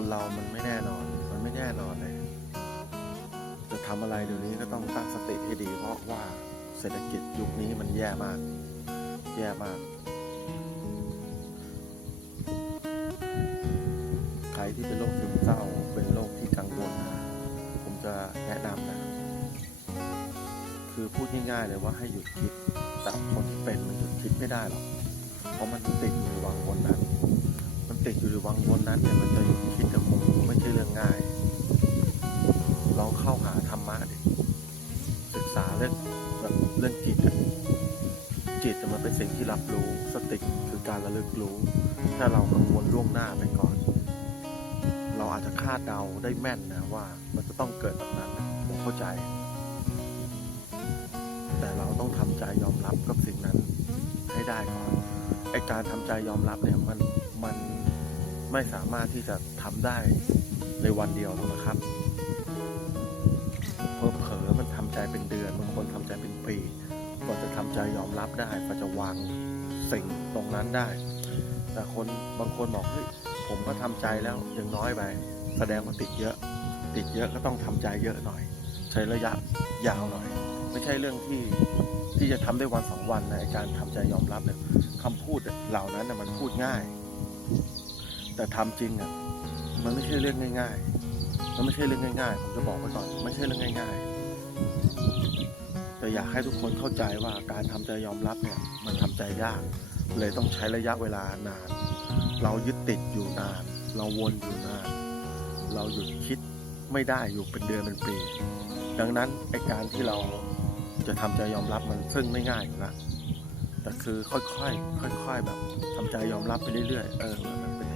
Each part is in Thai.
คนเรามันไม่แน่นอน มันไม่แน่นอนเลย จะทำอะไรเดี๋ยวนี้ก็ต้องตั้งสติให้ดี เพราะว่าเศรษฐกิจยุคนี้มันแย่มาก แย่มาก ใครที่เป็นโรคซึมเศร้า เป็นโรคที่กังวลนะ ผมจะแนะนำนะ คือพูดง่ายๆเลยว่าให้หยุดคิดแต่คนที่เป็นมันหยุดคิดไม่ได้หรอก เพราะมันติดอยู่วังวนนั้น ติดอยู่ในวังวนนั้นเนี่ยมันจะหยุดคิดกับคงไม่ใช่เรื่องง่าย ลองเข้าหาธรรมะดิศึกษาเรื่องแบบเรื่องจิตจิตอะมันเป็นสิ่งที่รับรู้สติคือการระลึกรู้ ถ้าเรากังวลล่วงหน้าไปก่อน เราอาจจะคาดเดาได้แม่นนะว่า มันจะต้องเกิดแบบนั้นผมเข้าใจ แต่เราต้องทำใจยอมรับกับสิ่งนั้นให้ได้ก่อนไอการทำใจยอมรับเนี่ยมันมัน ไม่สามารถที่จะทำได้ในวันเดียวหรอกนะครับเพอเผลอมันทำใจเป็นเดือนบางคนทำใจเป็นปีกว่าจะทำใจยอมรับได้กว่าจะวางสิ่งตรงนั้นได้ แต่คนบางคนบอกเฮ้ยผมก็ทำใจแล้วยังน้อยไปแสดงว่าติดเยอะ ติดเยอะก็ต้องทำใจเยอะหน่อย ใช้ระยะยาวหน่อย ไม่ใช่เรื่องที่ที่จะทำได้วันสองวันในการทำใจยอมรับเนี่ยคำพูดเหล่านั้นนะมันพูดง่าย แต่ทำจริงอะมันไม่ใช่เรื่องง่าย ๆ มันไม่ใช่เรื่องง่ายๆ ผมจะบอกไว้ก่อนไม่ใช่เรื่องง่าย ๆ แต่อยากให้ทุกคนเข้าใจว่าการทำใจยอมรับเนี่ยมันทำใจยาก เลยต้องใช้ระยะเวลานาน เรายึดติดอยู่นาน เราวนอยู่นาน เราหยุดคิดไม่ได้อยู่เป็นเดือนเป็นปี ดังนั้นไอการที่เราจะทำใจยอมรับมันซึ่งไม่ง่ายอยู่แต่คือค่อยๆค่อย ๆ แบบทำใจยอมรับไปเรื่อยๆ เออมันเป็น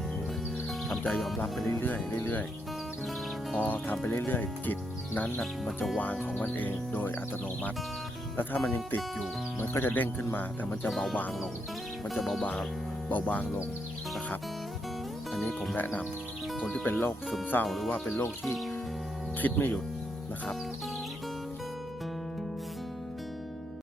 อย่างนี้เลยทำใจยอมรับไปเรื่อยๆเรื่อยๆ พอทำไปเรื่อยๆจิตนั้นน่ะมันจะวางของมันเองโดยอัตโนมัติ แล้วถ้ามันยังติดอยู่ มันก็จะเด้งขึ้นมา แต่มันจะเบาบางลง มันจะเบาบางเบาบางลงนะครับ อันนี้ผมแนะนำคนที่เป็นโรคซึมเศร้าหรือว่าเป็นโรคที่คิดไม่หยุดนะครับ